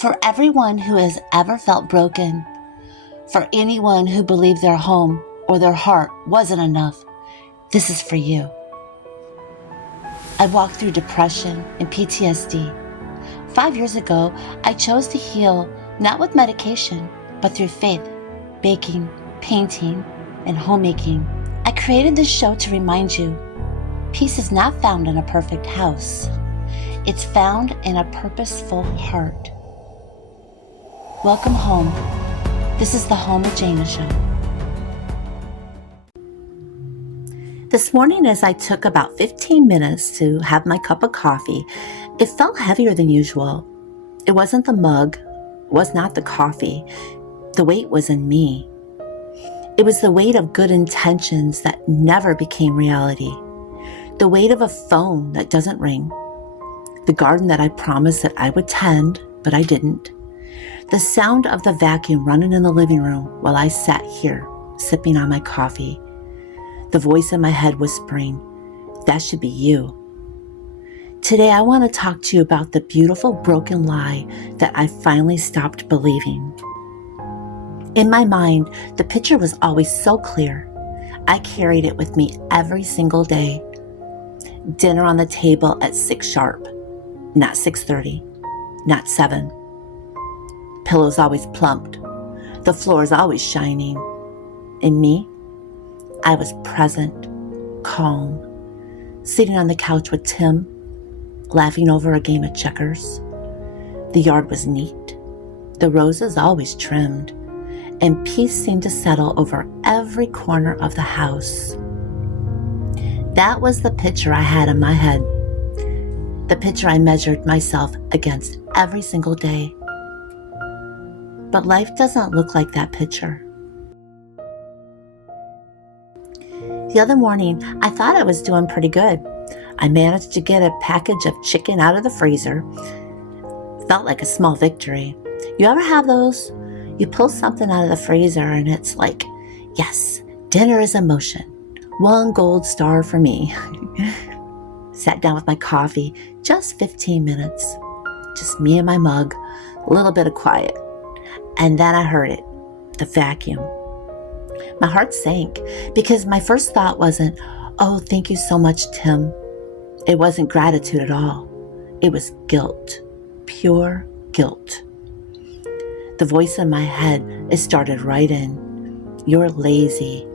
For everyone who has ever felt broken, for anyone who believed their home or their heart wasn't enough, this is for you. I walked through depression and PTSD. 5 years ago, I chose to heal not with medication, but through faith, baking, painting, and homemaking. I created this show to remind you, peace is not found in a perfect house. It's found in a purposeful heart. Welcome home. This is the Home with Jana show. This morning, as I took about 15 minutes to have my cup of coffee, it felt heavier than usual. It wasn't the mug, it was not the coffee. The weight was in me. It was the weight of good intentions that never became reality. The weight of a phone that doesn't ring. The garden that I promised that I would tend, but I didn't. The sound of the vacuum running in the living room while I sat here, sipping on my coffee. The voice in my head whispering, that should be you. Today, I want to talk to you about the beautiful broken lie that I finally stopped believing. In my mind, the picture was always so clear. I carried it with me every single day. Dinner on the table at 6 sharp, not 6:30, not 7. Pillows always plumped. The floor is always shining. And me, I was present, calm, sitting on the couch with Tim, laughing over a game of checkers. The yard was neat, the roses always trimmed, and peace seemed to settle over every corner of the house. That was the picture I had in my head, the picture I measured myself against every single day. But life doesn't look like that picture. The other morning, I thought I was doing pretty good. I managed to get a package of chicken out of the freezer. Felt like a small victory. You ever have those? You pull something out of the freezer and it's like, yes, dinner is in motion. 1 gold star for me. Sat down with my coffee, just 15 minutes. Just me and my mug, a little bit of quiet. And then I heard it, the vacuum. My heart sank because my first thought wasn't, oh, thank you so much, Tim. It wasn't gratitude at all. It was guilt, pure guilt. The voice in my head, it started right in. You're lazy.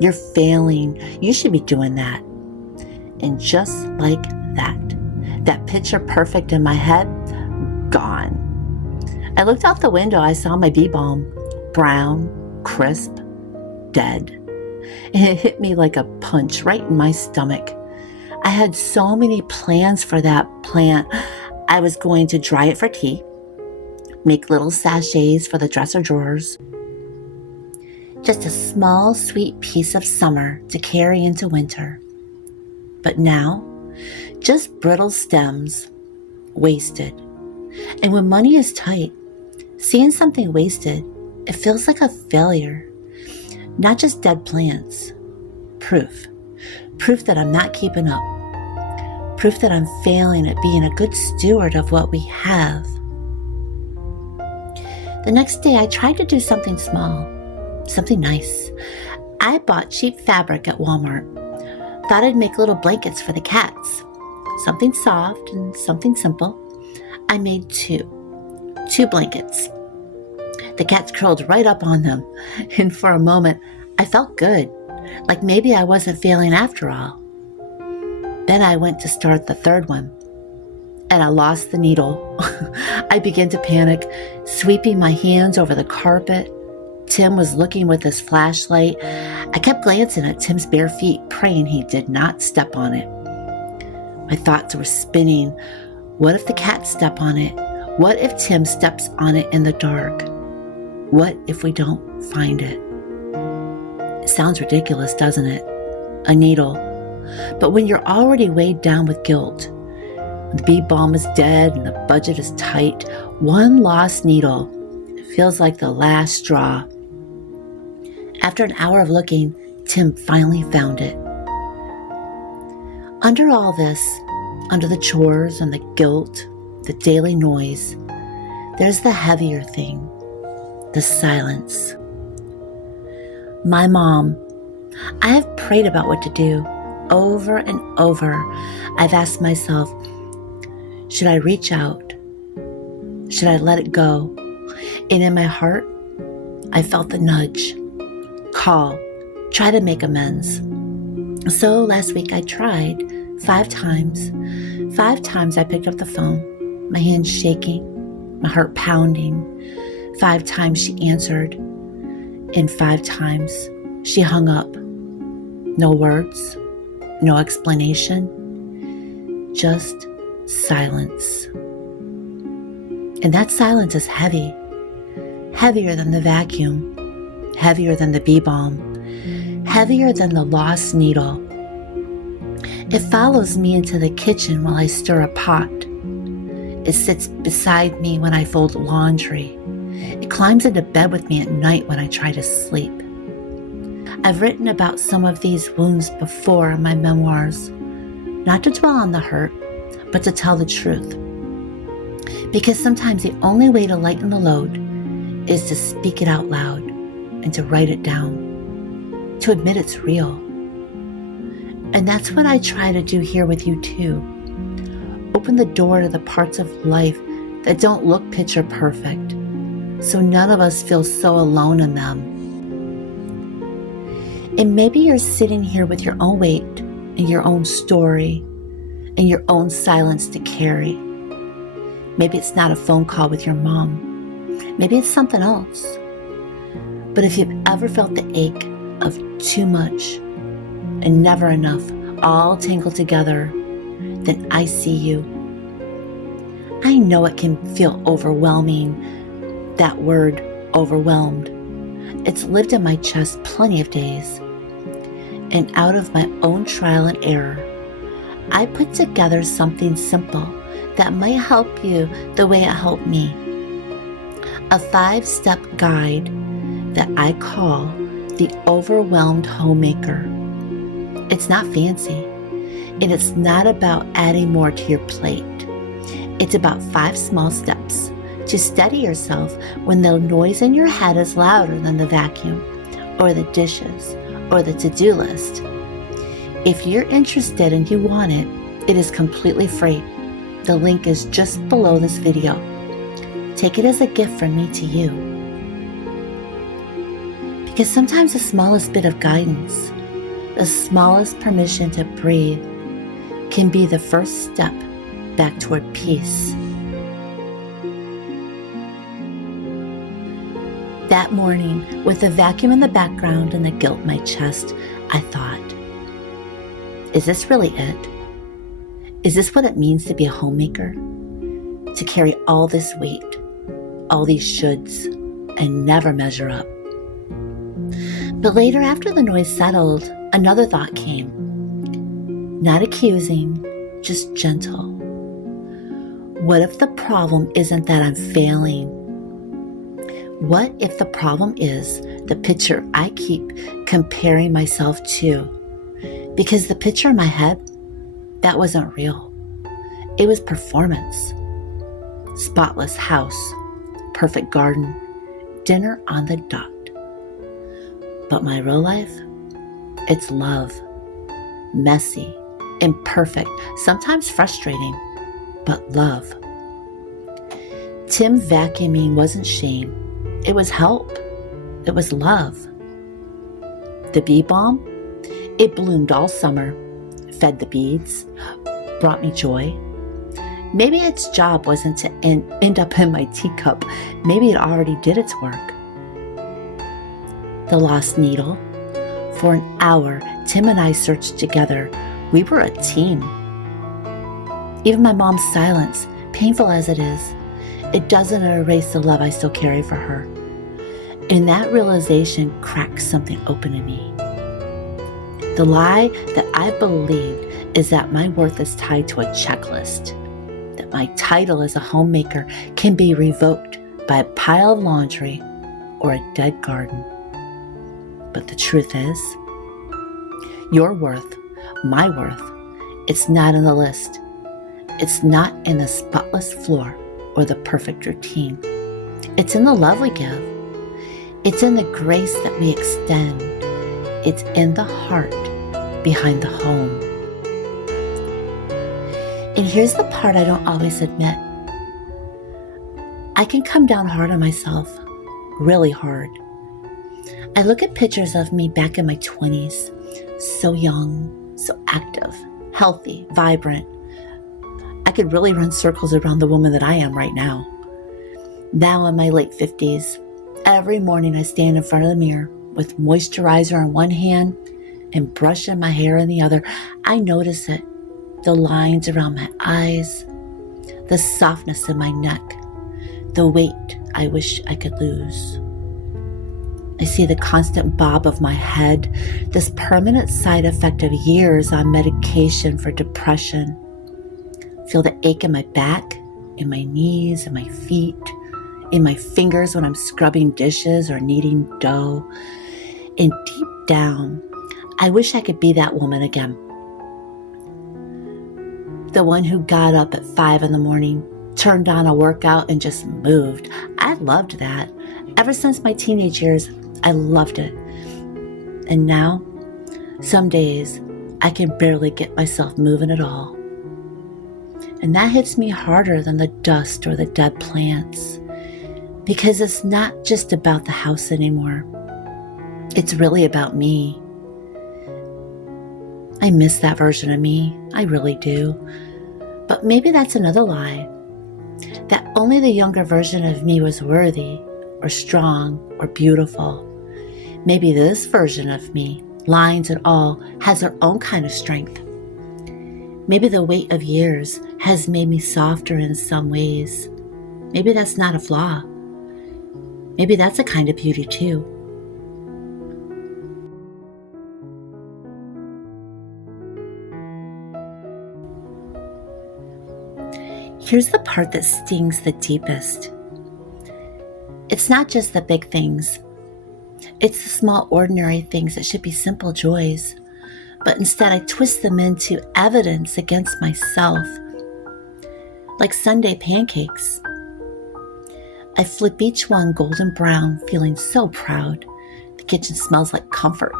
You're failing. You should be doing that. And just like that picture perfect in my head, gone. I looked out the window. I saw my bee balm, brown, crisp, dead. And it hit me like a punch right in my stomach. I had so many plans for that plant. I was going to dry it for tea, make little sachets for the dresser drawers. Just a small, sweet piece of summer to carry into winter. But now, just brittle stems, wasted. And when money is tight, seeing something wasted, it feels like a failure. Not just dead plants. Proof that I'm not keeping up. Proof that I'm failing at being a good steward of what we have. The next day, I tried to do something small, something nice. I bought cheap fabric at Walmart. Thought I'd make little blankets for the cats. Something soft and something simple. I made two blankets. The cats curled right up on them, and for a moment, I felt good, like maybe I wasn't failing after all. Then I went to start the third one, and I lost the needle. I began to panic, sweeping my hands over the carpet. Tim was looking with his flashlight. I kept glancing at Tim's bare feet, praying he did not step on it. My thoughts were spinning. What if the cats step on it? What if Tim steps on it in the dark? What if we don't find it? It sounds ridiculous, doesn't it? A needle. But when you're already weighed down with guilt, when the bee balm is dead and the budget is tight, one lost needle feels like the last straw. After an hour of looking, Tim finally found it. Under all this, under the chores and the guilt, the daily noise, There's the heavier thing, the silence. My mom. I have prayed about what to do over and over. I've asked myself, should I reach out? Should I let it go? And in my heart, I felt the nudge. Call. Try to make amends. So last week I tried 5 times. 5 times I picked up the phone, my hands shaking, my heart pounding. 5 times she answered, and 5 times she hung up. No words, no explanation, just silence. And that silence is heavy, heavier than the vacuum, heavier than the bee balm, heavier than the lost needle. It follows me into the kitchen while I stir a pot. It sits beside me when I fold laundry. It climbs into bed with me at night when I try to sleep. I've written about some of these wounds before in my memoirs, not to dwell on the hurt, but to tell the truth. Because sometimes the only way to lighten the load is to speak it out loud and to write it down, to admit it's real. And that's what I try to do here with you too. Open the door to the parts of life that don't look picture perfect, so none of us feel so alone in them. And maybe you're sitting here with your own weight and your own story and your own silence to carry. Maybe it's not a phone call with your mom. Maybe it's something else. But if you've ever felt the ache of too much and never enough, all tangled together, then I see you. I know it can feel overwhelming, that word, overwhelmed. It's lived in my chest plenty of days. And out of my own trial and error, I put together something simple that might help you the way it helped me. A 5-step guide that I call the Overwhelmed Homemaker. It's not fancy, and it's not about adding more to your plate. It's about 5 small steps to steady yourself when the noise in your head is louder than the vacuum, or the dishes, or the to-do list. If you're interested and you want it, it is completely free. The link is just below this video. Take it as a gift from me to you. Because sometimes the smallest bit of guidance, the smallest permission to breathe, can be the first step back toward peace. That morning, with the vacuum in the background and the guilt in my chest, I thought, is this really it? Is this what it means to be a homemaker? To carry all this weight, all these shoulds, and never measure up? But later, after the noise settled, another thought came. Not accusing, just gentle. What if the problem isn't that I'm failing? What if the problem is the picture I keep comparing myself to? Because the picture in my head, that wasn't real. It was performance. Spotless house, perfect garden, dinner on the dot. But my real life, it's love. Messy, imperfect, sometimes frustrating, but love. Tim vacuuming wasn't shame. It was help. It was love. The bee balm, it bloomed all summer, fed the bees, brought me joy. Maybe its job wasn't to end up in my teacup. Maybe it already did its work. The lost needle. For an hour, Tim and I searched together. We were a team. Even my mom's silence, painful as it is, it doesn't erase the love I still carry for her. And that realization cracked something open in me. The lie that I believed is that my worth is tied to a checklist, that my title as a homemaker can be revoked by a pile of laundry or a dead garden. But the truth is, your worth, my worth, it's not in the list. It's not in the spotless floor or the perfect routine. It's in the love we give. It's in the grace that we extend. It's in the heart behind the home. And here's the part I don't always admit. I can come down hard on myself, really hard. I look at pictures of me back in my 20s, so young, so active, healthy, vibrant. I could really run circles around the woman that I am right now. Now in my late 50s, every morning I stand in front of the mirror with moisturizer in one hand and brushing my hair in the other. I notice it, the lines around my eyes, the softness in my neck, the weight I wish I could lose. I see the constant bob of my head, this permanent side effect of years on medication for depression. Feel the ache in my back, in my knees, in my feet, in my fingers when I'm scrubbing dishes or kneading dough. And deep down, I wish I could be that woman again. The one who got up at 5 a.m, turned on a workout and just moved. I loved that. Ever since my teenage years, I loved it. And now, some days, I can barely get myself moving at all. And that hits me harder than the dust or the dead plants, because it's not just about the house anymore. It's really about me. I miss that version of me. I really do. But maybe that's another lie, that only the younger version of me was worthy or strong or beautiful. Maybe this version of me, lines and all, has her own kind of strength. Maybe the weight of years has made me softer in some ways. Maybe that's not a flaw. Maybe that's a kind of beauty too. Here's the part that stings the deepest. It's not just the big things. It's the small, ordinary things that should be simple joys, but instead I twist them into evidence against myself. Like Sunday pancakes. I flip each one golden brown, feeling so proud. The kitchen smells like comfort.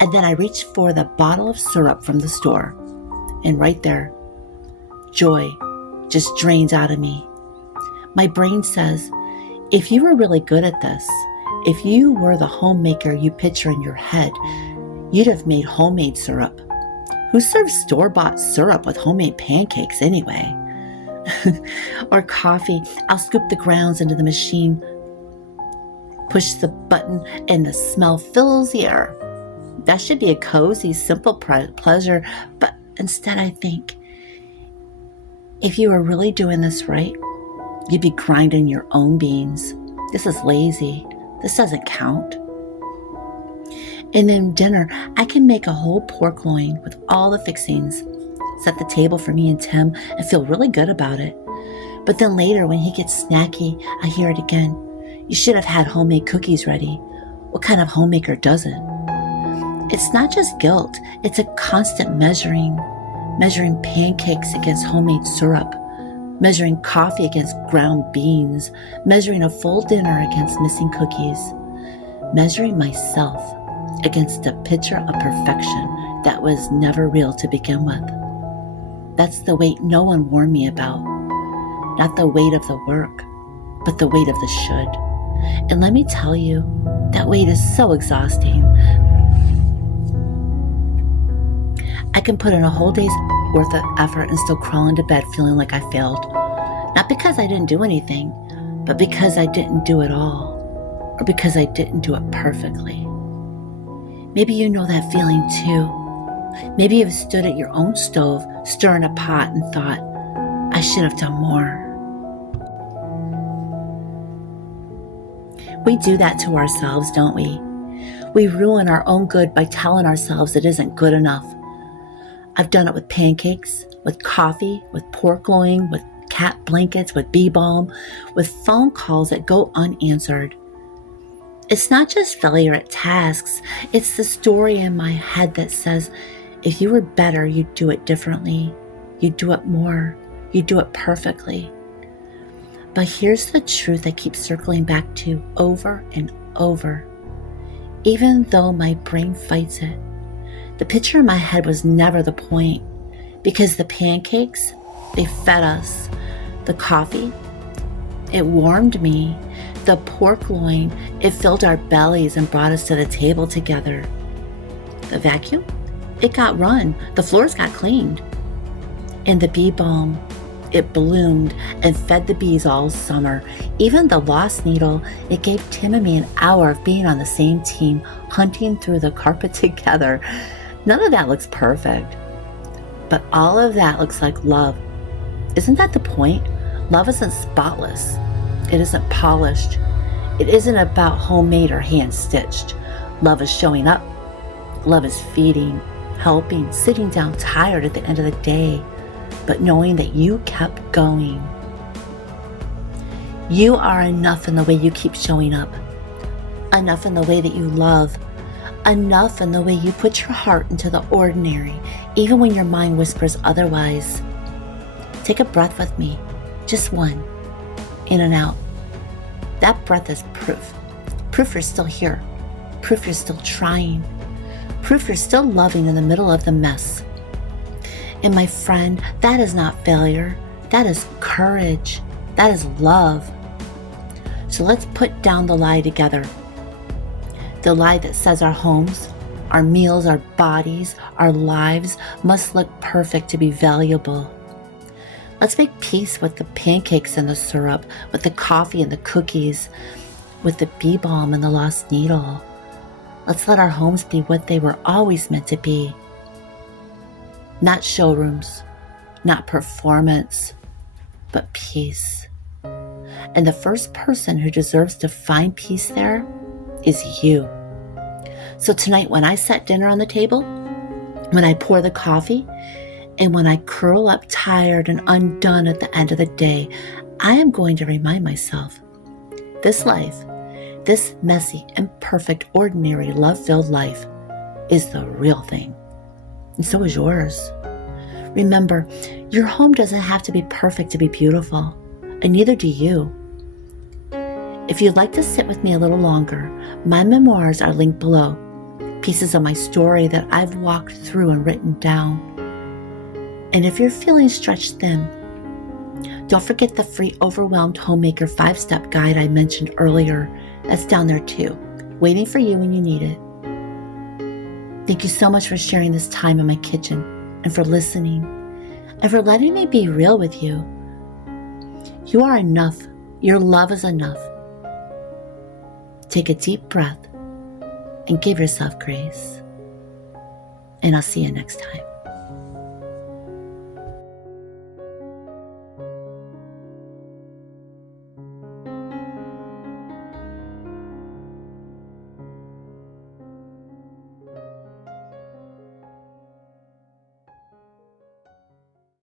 And then I reach for the bottle of syrup from the store. And right there, joy just drains out of me. My brain says, if you were really good at this, if you were the homemaker you picture in your head, you'd have made homemade syrup. Who serves store-bought syrup with homemade pancakes anyway? Or coffee. I'll scoop the grounds into the machine, push the button, and the smell fills the air. That should be a cozy, simple pleasure, but instead I think, if you were really doing this right, you'd be grinding your own beans. This is lazy. This doesn't count. And then dinner, I can make a whole pork loin with all the fixings, set the table for me and Tim, and feel really good about it. But then later, when he gets snacky, I hear it again. You should have had homemade cookies ready. What kind of homemaker doesn't? It's not just guilt. It's a constant measuring pancakes against homemade syrup, measuring coffee against ground beans, measuring a full dinner against missing cookies, measuring myself against a picture of perfection that was never real to begin with. That's the weight no one warned me about. Not the weight of the work, but the weight of the should. And let me tell you, that weight is so exhausting. I can put in a whole day's worth of effort and still crawl into bed feeling like I failed. Not because I didn't do anything, but because I didn't do it all, or because I didn't do it perfectly. Maybe you know that feeling too. Maybe you've stood at your own stove, stirring a pot, and thought, I should have done more. We do that to ourselves, don't we? We ruin our own good by telling ourselves it isn't good enough. I've done it with pancakes, with coffee, with pork loin, with cat blankets, with bee balm, with phone calls that go unanswered. It's not just failure at tasks. It's the story in my head that says, if you were better, you'd do it differently. You'd do it more. You'd do it perfectly. But here's the truth I keep circling back to over and over. Even though my brain fights it, the picture in my head was never the point, because the pancakes, they fed us. The coffee, it warmed me. The pork loin, it filled our bellies and brought us to the table together. The vacuum, it got run. The floors got cleaned. And the bee balm, it bloomed and fed the bees all summer. Even the lost needle, it gave Tim and me an hour of being on the same team, hunting through the carpet together. None of that looks perfect, but all of that looks like love. Isn't that the point? Love isn't spotless. It isn't polished. It isn't about homemade or hand-stitched. Love is showing up. Love is feeding, helping, sitting down tired at the end of the day, but knowing that you kept going. You are enough in the way you keep showing up. Enough in the way that you love. Enough in the way you put your heart into the ordinary, even when your mind whispers otherwise. Take a breath with me, just one, in and out. That breath is proof. Proof you're still here. Proof you're still trying. Proof you're still loving in the middle of the mess. And my friend, that is not failure. That is courage. That is love. So let's put down the lie together. The lie that says our homes, our meals, our bodies, our lives must look perfect to be valuable. Let's make peace with the pancakes and the syrup, with the coffee and the cookies, with the bee balm and the lost needle. Let's let our homes be what they were always meant to be. Not showrooms, not performance, but peace. And the first person who deserves to find peace there is you. So tonight, when I set dinner on the table, when I pour the coffee, and when I curl up tired and undone at the end of the day, I am going to remind myself, this life, this messy, imperfect, ordinary, love-filled life is the real thing. And so is yours. Remember, your home doesn't have to be perfect to be beautiful, and neither do you. If you'd like to sit with me a little longer, my memoirs are linked below, pieces of my story that I've walked through and written down. And if you're feeling stretched thin, don't forget the free Overwhelmed Homemaker 5-step guide I mentioned earlier. That's down there too, waiting for you when you need it. Thank you so much for sharing this time in my kitchen, and for listening, and for letting me be real with you. You are enough. Your love is enough. Take a deep breath and give yourself grace. And I'll see you next time.